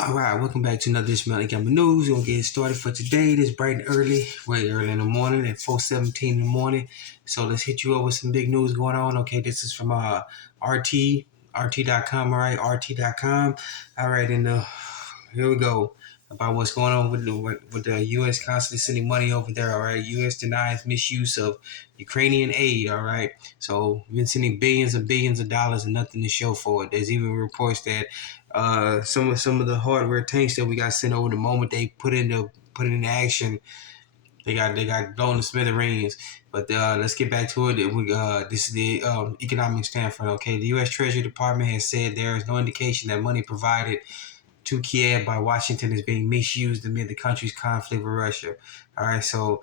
All right, welcome back to another edition of Gamma News. We're gonna get started for today. This bright and early, way early in the morning at 4:17 in the morning. So let's hit you up with some big news going on. Okay, this is from RT, RT.com. All right, RT.com. All right, and here we go about what's going on with the U.S. constantly sending money over there. All right, U.S. denies misuse of Ukrainian aid. All right, so we've been sending billions and billions of dollars and nothing to show for it. There's even reports that some of the hardware tanks that we got sent over, the moment they put into action, they got blown to smithereens. But let's get back to it. This is the economic standpoint. Okay, the U.S. Treasury Department has said there is no indication that money provided to Kiev by Washington is being misused amid the country's conflict with Russia. All right, so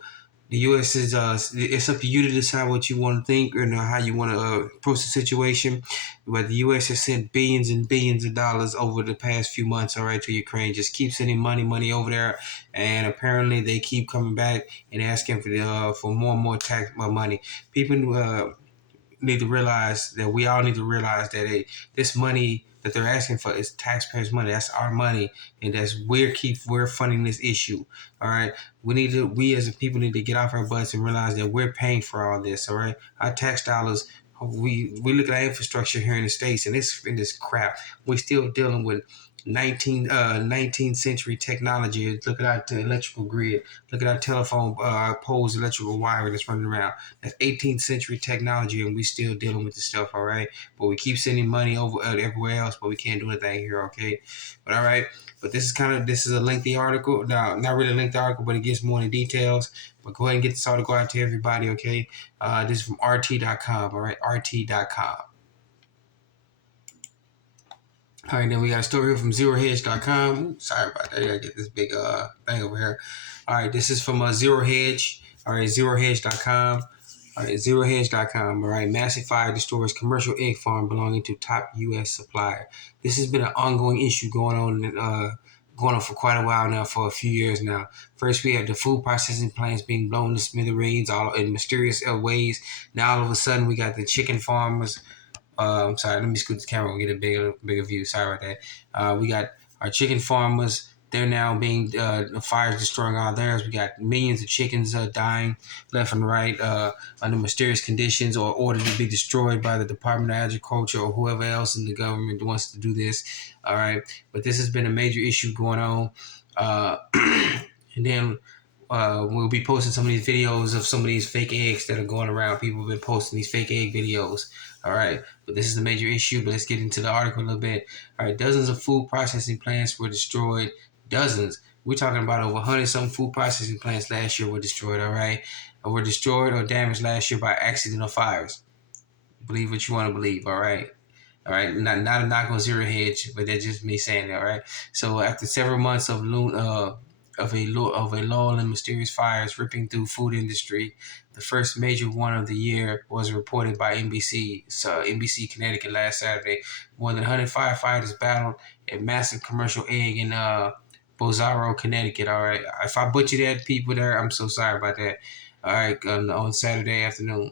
the U.S. is it's up to you to decide what you want to think or how you want to approach the situation. But the U.S. has sent billions and billions of dollars over the past few months, all right, to Ukraine. Just keep sending money over there, and apparently they keep coming back and asking for more and more tax money. People need to realize that we all need to realize that this money that they're asking for is taxpayers' money. That's our money, and we're funding this issue. All right, we as a people need to get off our butts and realize that we're paying for all this. All right, our tax dollars. We look at our infrastructure here in the States, and this crap. We're still dealing with 19th century technology. Look at our electrical grid. Look at our telephone poles, electrical wire that's running around. That's 18th century technology, and we still dealing with this stuff. All right, but we keep sending money over everywhere else, but we can't do anything here. Okay, but all right. But this is a lengthy article. Now, not really a lengthy article, but it gives more in details. But go ahead and get this article out to everybody. Okay, this is from RT.com. All right, RT.com. All right, then we got a story here from ZeroHedge.com. Ooh, sorry about that. I gotta get this big thing over here. All right, this is from Zero Hedge. All right, ZeroHedge.com. All right, ZeroHedge.com. All right, massive fire destroys commercial egg farm belonging to top U.S. supplier. This has been an ongoing issue going on for quite a while now, for a few years now. First, we had the food processing plants being blown to smithereens all in mysterious ways. Now, all of a sudden, we got the chicken farmers. I'm sorry, let me scoot the camera and get a bigger view. Sorry about that. We got our chicken farmers. They're now being the fires destroying all theirs. We got millions of chickens dying left and right under mysterious conditions, or ordered to be destroyed by the Department of Agriculture or whoever else in the government wants to do this. All right, but this has been a major issue going on. And then we'll be posting some of these videos of some of these fake eggs that are going around. People have been posting these fake egg videos. All right, but this is a major issue. But let's get into the article a little bit. All right, dozens of food processing plants were destroyed. Dozens. We're talking about over 100-some food processing plants last year were destroyed. All right, or were destroyed or damaged last year by accidental fires. Believe what you want to believe. All right. All right, not a knock on Zero Hedge, but that's just me saying that. All right. So after several months of a lull in mysterious fires ripping through food industry, the first major one of the year was reported by NBC. So NBC Connecticut last Saturday. More than 100 firefighters battled a massive commercial egg in Bozaro, Connecticut. All right. If I butcher that, people there, I'm so sorry about that. All right, on Saturday afternoon.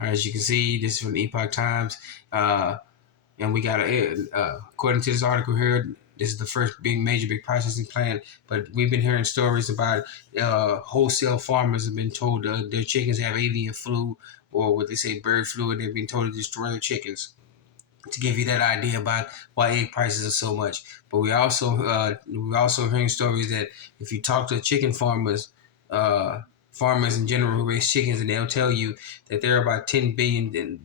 All right, as you can see, this is from the Epoch Times. And we got according to this article here, this is the first major processing plant. But we've been hearing stories about wholesale farmers have been told their chickens have avian flu, or what they say bird flu, and they've been told to destroy their chickens. To give you that idea about why egg prices are so much. But we're also hearing stories that if you talk to chicken farmers in general who raise chickens, and they'll tell you that there are about 10 billion,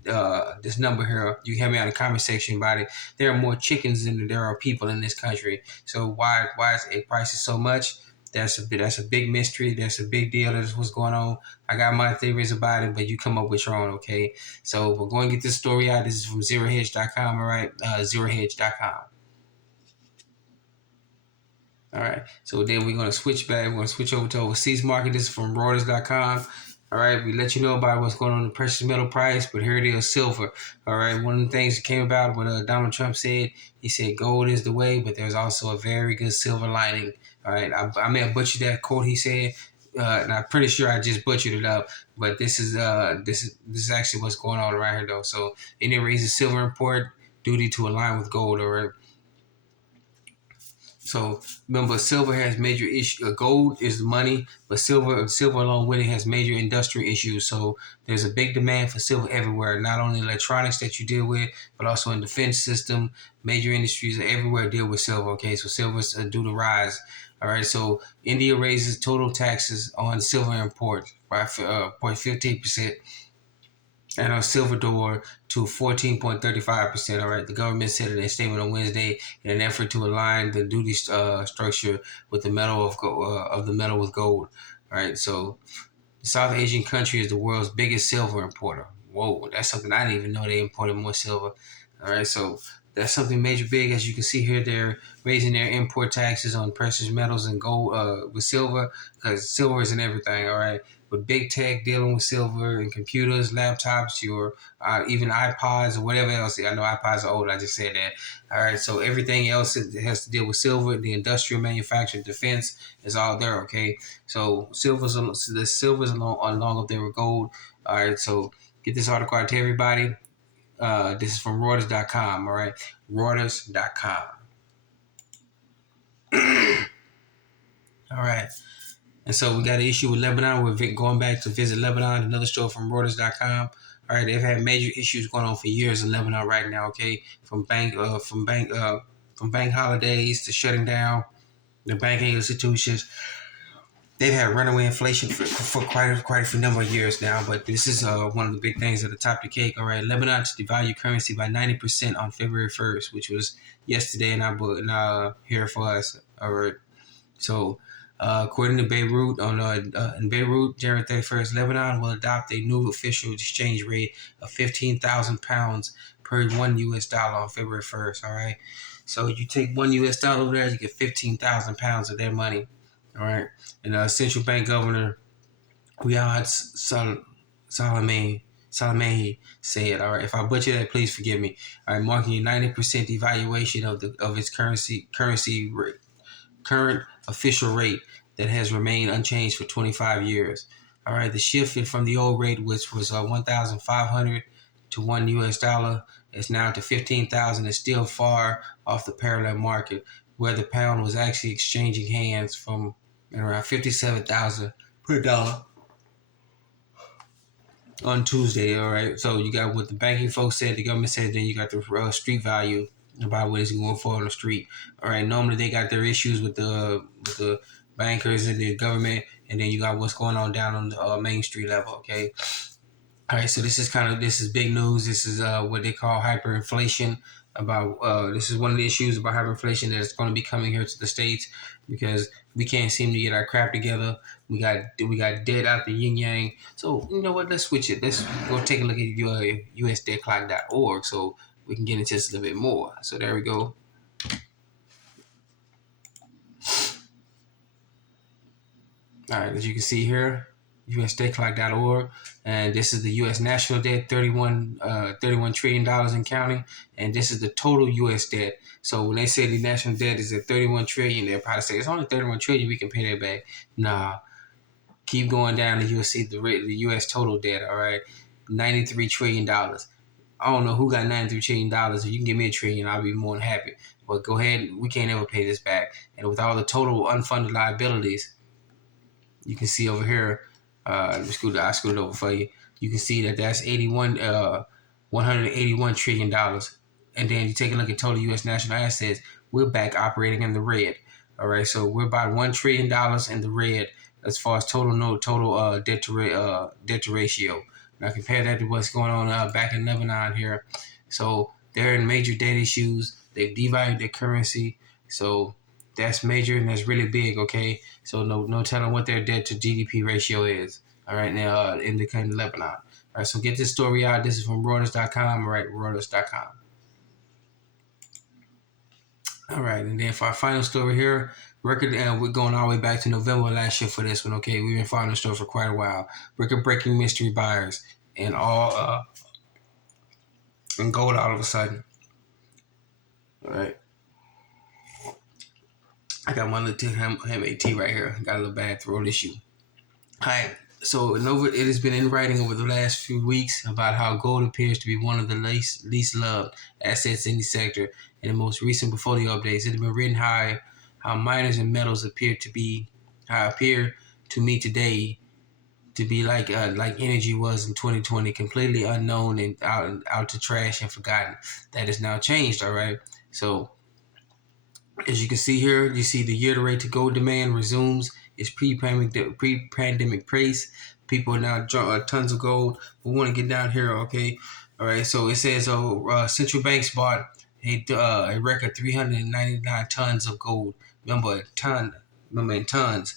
this number here, you can have me on the comment section about it. There are more chickens than there are people in this country. So why is egg prices so much? That's a big mystery. That's a big deal. That's what's going on. I got my theories about it, but you come up with your own, okay? So we're going to get this story out. This is from ZeroHedge.com, all right? ZeroHedge.com. All right. So then we're going to switch back. We're going to switch over to overseas market. This is from Reuters.com. All right. We let you know about what's going on in the precious metal price, but here it is, silver. All right. One of the things that came about when Donald Trump said, he said gold is the way, but there's also a very good silver lining. All right. I may have butchered that quote he said. And I'm pretty sure I just butchered it up, but this is actually what's going on right here though. So any reason silver import duty to align with gold, all right? So remember, silver has major issue. Gold is the money, but silver along with it has major industrial issues. So there's a big demand for silver everywhere. Not only electronics that you deal with, but also in defense system. Major industries everywhere deal with silver. Okay, so silver's due to rise. All right, so India raises total taxes on silver imports by 0.15%, and on silver door to 14.35%. All right, the government said in a statement on Wednesday in an effort to align the duty structure with the metal of the metal with gold. All right, so the South Asian country is the world's biggest silver importer. Whoa, that's something I didn't even know they imported more silver. All right, so that's something major big. As you can see here, they're raising their import taxes on precious metals and gold with silver, because silver is in everything. All right, with big tech dealing with silver and computers, laptops, your even iPods or whatever else. I know iPods are old. I just said that. All right, so everything else that has to deal with silver, the industrial manufacturing, defense is all there. Okay, so the silver's along up there with gold. All right, so get this article out to everybody. This is from Reuters.com. All right, Reuters.com. All right. And so we got an issue with Lebanon. We're going back to visit Lebanon. Another story from Reuters.com. All right, they've had major issues going on for years in Lebanon right now. Okay, from bank holidays to shutting down the banking institutions. They've had runaway inflation for quite a few number of years now. But this is one of the big things at the top of the cake. All right, Lebanon to devalue currency by 90% on February 1st, which was yesterday in our book, here for us. All right. So, according to Beirut, in Beirut, January 31st, Lebanon will adopt a new official exchange rate of 15,000 pounds per $1 on February 1st. All right. So you take $1 over there, you get 15,000 pounds of their money. All right. And central bank governor Riyad Salameh said, all right, if I butcher that, please forgive me. All right, marking a 90% devaluation of its currency rate, current official rate that has remained unchanged for 25 years. All right, the shift from the old rate, which was 1,500 to $1, is now to 15,000. Is still far off the parallel market, where the pound was actually exchanging hands from around 57,000 per dollar on Tuesday. All right, so you got what the banking folks said, the government said, then you got the street value about what it's going for on the street. All right, normally they got their issues with the bankers and the government, and then you got what's going on down on the Main Street level. Okay, all right, so this is big news. This is what they call hyperinflation. This is one of the issues about hyperinflation that is going to be coming here to the States, because we can't seem to get our crap together. We got debt out the yin yang. So you know what? Let's switch it. Let's go take a look at USDebtClock.org so we can get into this a little bit more. So there we go. All right, as you can see here, USDebtClock.org, and this is the U.S. national debt, $31 trillion in counting, and this is the total U.S. debt. So when they say the national debt is at 31 trillion, they'll probably say it's only 31 trillion. We can pay that back. Nah, keep going down, and you'll see the U.S. total debt. All right, $93 trillion. I don't know who got $93 trillion. If you can give me a trillion, I'll be more than happy. But go ahead, we can't ever pay this back. And with all the total unfunded liabilities, you can see over here, I screwed it over for you. You can see that that's $181 trillion. And then you take a look at total U.S. national assets, we're back operating in the red. All right, so we're about $1 trillion in the red as far as total debt to ratio. Now compare that to what's going on back in Lebanon here. So they're in major debt issues. They've devalued their currency. So that's major and that's really big, okay? So no telling what their debt to GDP ratio is. All right, now in the country of Lebanon. All right, so get this story out. This is from Reuters.com. All right, Reuters.com. All right, and then for our final story here, record, and we're going all the way back to November last year for this one, okay? We've been following the story for quite a while. Record-breaking mystery buyers and and gold all of a sudden. All right. I got my little handmade tea right here. Got a little bad throat issue. All right. So it has been in writing over the last few weeks about how gold appears to be one of the least loved assets in the sector. In the most recent portfolio updates, it has been written how how miners and metals appear to me today to be like energy was in 2020, completely unknown and out to trash and forgotten. That is now changed. All right. So as you can see here, you see the year-to-rate to gold demand resumes its pre-pandemic pace. People are now drawing tons of gold. We want to get down here, okay? All right. So it says, central banks bought a record 399 tons of gold. Remember, a ton. Remember, in tons.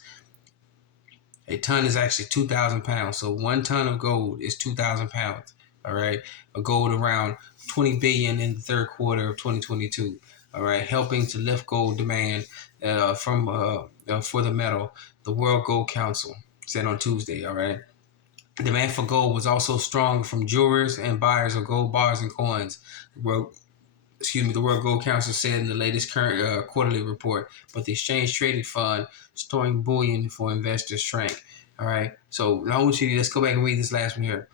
A ton is actually 2,000 pounds. So 1 ton of gold is 2,000 pounds. All right. A gold around 20 billion in the third quarter of 2022. All right. Helping to lift gold demand for the metal. The World Gold Council said on Tuesday. All right. Demand for gold was also strong from jewelers and buyers of gold bars and coins. The World Gold Council said in the latest current quarterly report, but the exchange traded fund storing bullion for investors shrank. All right, so now I want you to let's go back and read this last one here.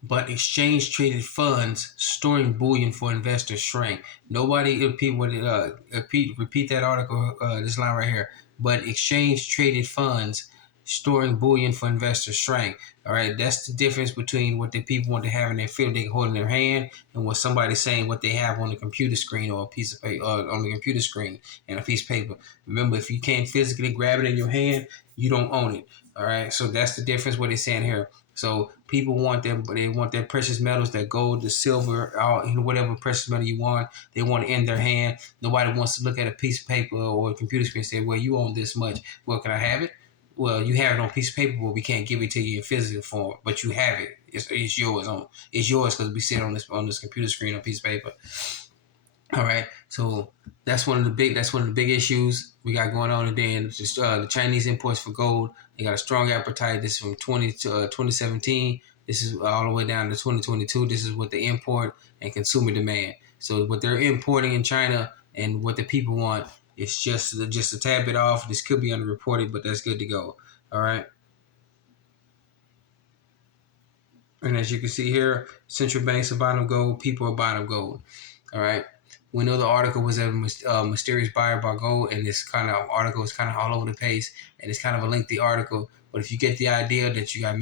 But exchange traded funds storing bullion for investors shrank. Nobody repeat that article, this line right here. But exchange traded funds storing bullion for investors shrank. All right, that's the difference between what the people want to have in their field, they can hold in their hand, and what somebody's saying what they have on the computer screen or a piece of paper, on the computer screen and a piece of paper. Remember, if you can't physically grab it in your hand, you don't own it. All right, so that's the difference. What they're saying here. So people want them, but they want their precious metals, that gold, the silver, whatever precious metal you want. They want it in their hand. Nobody wants to look at a piece of paper or a computer screen and say, "Well, you own this much. Well, can I have it?" Well, you have it on a piece of paper, but we can't give it to you in physical form. But you have it. It's yours. It's yours because we sit on this computer screen on a piece of paper. All right, so that's one of the big issues we got going on. And then just the Chinese imports for gold, they got a strong appetite. This is from 2017. This is all the way down to 2022. This is what they import and consumer demand. So what they're importing in China and what the people want is just a tad bit off. This could be underreported, but that's good to go. All right. And as you can see here, central banks are buying gold, people are buying gold. All right. We know the article was a mysterious buyer bought gold, and this kind of article is kind of all over the place, and it's kind of a lengthy article. But if you get the idea that you got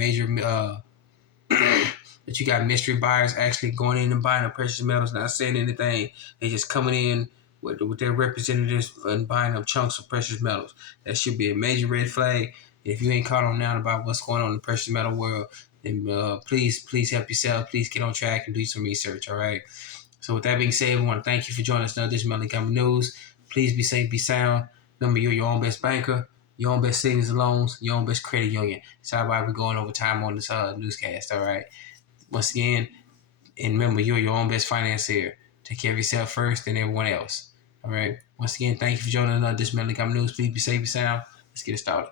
that you got mystery buyers actually going in and buying the precious metals, not saying anything, they just coming in with their representatives and buying up chunks of precious metals. That should be a major red flag. If you ain't caught on now about what's going on in the precious metal world, then please help yourself. Please get on track and do some research. All right. So with that being said, we want to thank you for joining us in another edition of Monthly News. Please be safe, be sound. Remember, you're your own best banker, your own best savings and loans, your own best credit union. Sorry about we're going over time on this newscast. All right. Once again, and remember, you're your own best financier. Take care of yourself first and everyone else. All right. Once again, thank you for joining us in another edition of Monthly News. Please be safe, be sound. Let's get it started.